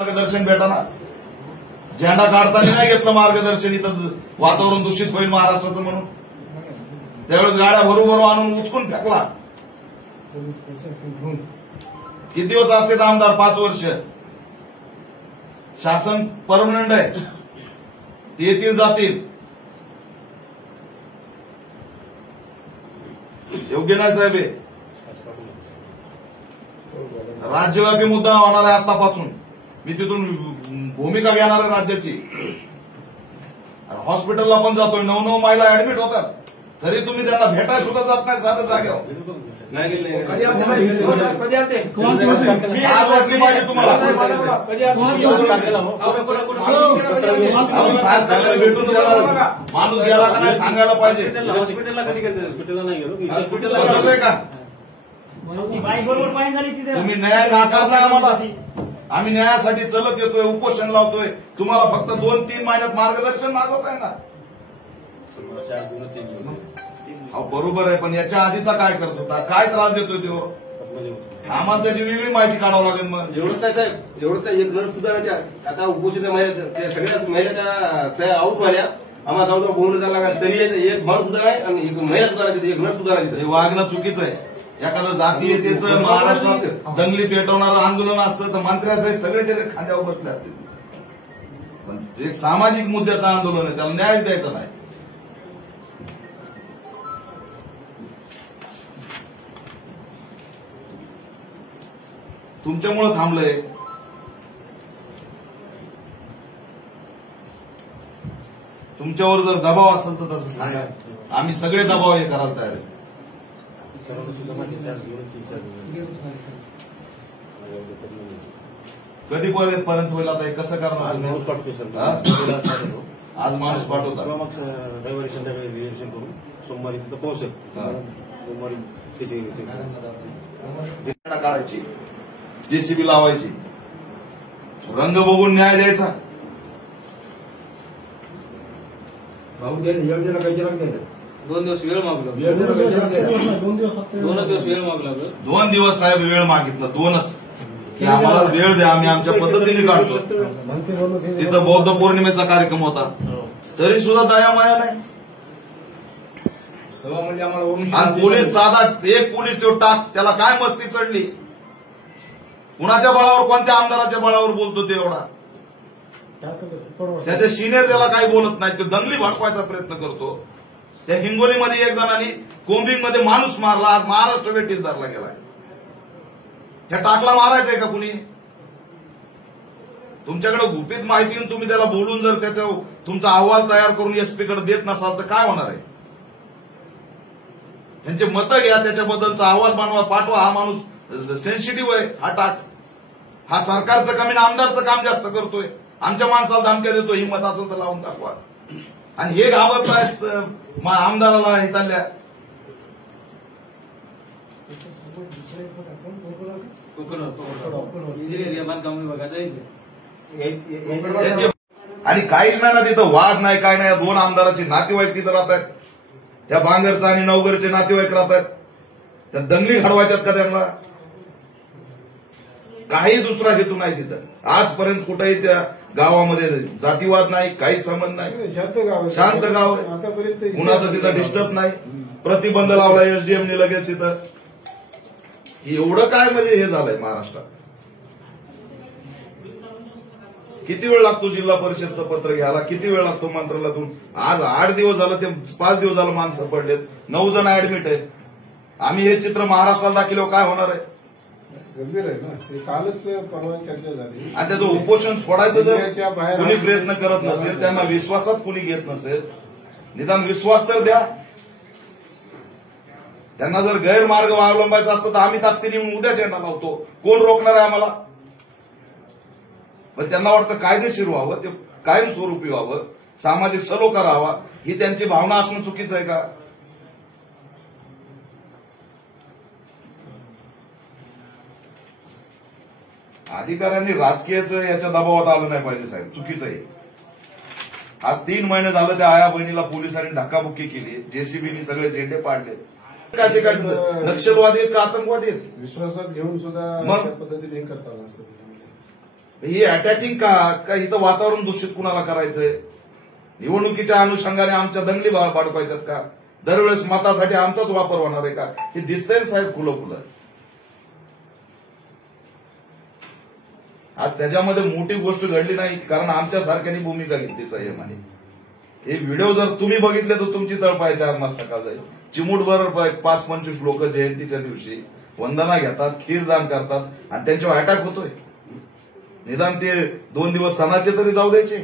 मार्गदर्शन भेटाना झेंडा काढताना नाही घेतलं मार्गदर्शन, इथं वातावरण दूषित होईल महाराष्ट्राचं म्हणून त्यावेळेस गाड्या भरू आणून उचकून फेकला. किती दिवस असते आमदार? 5 वर्ष. शासन परमनंट आहे, येतील जातील. योग्य नाही साहेब. हे राज्यव्यापी मुद्दा होणार आहे आतापासून. मी तिथून भूमिका घेणार आहे राज्याची. हॉस्पिटलला पण जातोय, 9 महिला ऍडमिट होतात, तरी तुम्ही त्यांना भेटायला सुद्धा जात नाही साध्या जागेवर. आज वाटली पाहिजे तुम्हाला भेटून माणूस गेला का नाही सांगायला पाहिजे. का तुम्ही न्याय नाकारला आम्हाला? आम्ही न्यायासाठी चलत येतोय, उपोषण लावतोय, तुम्हाला फक्त 2-3 महिन्यात मार्गदर्शन मागवताय ना. बरोबर आहे, पण याच्या आधीचा काय करत होता, काय त्रास देतोय तो? आम्हाला त्याची वेगळी माहिती काढावं लागेल. मग एवढं नाही साहेब, एवढं नाही. एक नर्स सुद्धा आता उपोषित सगळ्याच महिलाच्या सह्या आऊट व्हायला आम्हाला जाऊ बोलणं जायला लागला, तरी एक माणूस सुद्धा नाही आणि एक महिला सुद्धा नाही, एक नर्स सुद्धा नाही. हे वागणं चुकीचं आहे. एखादं जातीयतेचं महाराष्ट्रात दंगली पेटवणारं आंदोलन असतं तर मंत्र्यासहित सगळे त्याच्या खांद्यावर बसले असते. पण एक सामाजिक मुद्द्याचं आंदोलन आहे, त्याला न्याय द्यायचा नाही. तुमच्यामुळे थांबलंय. तुमच्यावर जर दबाव असेल तर तसं सांगा, आम्ही सगळे दबाव हे करायला तयार आहे. कधी पर्यंत होईल आता? कसं करणार? आज माणूस पाठवता, रविवारी संध्याकाळी नियोजन करून सोमवारी तिथं पोहोचेल. सोमवारी काढायची, जेसीबी लावायची, रंग बघून न्याय द्यायचा. दोन दिवस वेळ मागला. 2 दिवस साहेब वेळ मागितला, 2च. की आम्हाला वेळ द्या, आम्ही आमच्या पद्धतीने काढतो. तिथं बौद्ध पौर्णिमेचा कार्यक्रम होता, तरी सुद्धा दया माया नाही. आणि पोलीस साधा एक पोलीस तो टाक, त्याला काय मस्ती चढली? कुणाच्या बळावर, कोणत्या आमदाराच्या बळावर बोलतो ते? एवढा त्याचे सिनियर त्याला काही बोलत नाही, तो दंगली भडकवायचा प्रयत्न करतो. त्या हिंगोलीमध्ये एक जणांनी कोंबिंगमध्ये माणूस मारला, आज महाराष्ट्र वेटीस धरला गेलाय. त्या टाकला मारायचंय का कुणी? तुमच्याकडे गुपित माहिती येऊन तुम्ही त्याला बोलून जर त्याचा तुमचा अहवाल तयार करून एसपी कडे देत नसाल तर काय होणार आहे? त्यांचे मतं घ्या, त्याच्याबद्दलचा अहवाल बनवा, पाठवा. हा माणूस सेन्सिटिव्ह आहे, हा टाक. हा सरकारचं कमी ना आमदारचं काम जास्त करतोय, आमच्या माणसाला धमक्या देतो. हिंमत असेल तर लावून टाकवा. आणि हे घाबरत आहेत आमदाराला हिताल्या. आणि काहीच नाही ना तिथं, वाद नाही, काय नाही. 2 आमदाराचे नातेवाईक तिथं राहत आहेत, त्या बांगरचा आणि नवगरचे नातेवाईक राहत आहेत. त्या दंगली घडवायच्यात का त्यांना? काही दुसरा हेतू नाही तिथं. आजपर्यंत कुठेही त्या गावामध्ये जातीवाद नाही, काही संबंध नाही. शांत गाव आहे, कुणाचं तिथं डिस्टर्ब नाही. प्रतिबंध लावला एसडीएमने लगेच तिथं. एवढं काय म्हणजे हे झालंय महाराष्ट्रात? किती वेळ लागतो जिल्हा परिषदचं पत्र घ्यायला? किती वेळ लागतो मंत्रालयातून? आज 8 दिवस झालं, ते 5 दिवस झालं माणसं पडलेत, 9 जण ऍडमिट आहेत. आम्ही हे चित्र महाराष्ट्राला दाखवल्यावर काय होणार आहे? गंभीर आहे ना. ते कालच परवा चर्चा झाली. आणि त्याचं उपोषण सोडायचं जर कुणी प्रयत्न करत नसेल, त्यांना विश्वासात कुणी घेत नसेल, निदान विश्वास तर द्या. त्यांना जर गैरमार्ग अवलंबायचा असतं तर आम्ही ताकदीने उद्या झेंडा लावतो. कोण रोखणार आहे आम्हाला? पण त्यांना वाटतं कायदेशीर व्हावं, ते कायमस्वरूपी व्हावं, सामाजिक सलोखा राहावा, ही त्यांची भावना असणं चुकीचं आहे का? अधिकाऱ्यांनी राजकीयचं याच्या दबावात आलं नाही पाहिजे साहेब, चुकीचं आहे. आज 3 महिने झालं त्या आया बहिणीला पोलिसांनी धक्काबुक्की केली, जेसीबीनी सगळे झेंडे पाडले. नक्षलवादी आहेत का आतंकवादी आहेत? विश्वासात घेऊन सुद्धा त्या पद्धतीने हे करता आलं असतं. ही अटॅकिंग का इथं वातावरण दूषित कुणाला करायचंय? निवडणुकीच्या अनुषंगाने आमच्या दंगली बाळपायच्यात का? दरवेळेस मतासाठी आमचाच वापर होणार आहे का? हे दिसतंय ना साहेब फुलं. आज त्याच्यामध्ये मोठी गोष्ट घडली नाही कारण आमच्या सारख्यानी भूमिका घेतली संयमाने. हे व्हिडिओ जर तुम्ही बघितले तर तुमची तळपाय चार मस्तका जाईल. चिमूटभर 5-25 लोक जयंतीच्या दिवशी वंदना घेतात, खीरदान करतात आणि त्यांच्यावर अटॅक होतोय. निदान ते 2 दिवस सणाचे तरी जाऊ द्यायचे.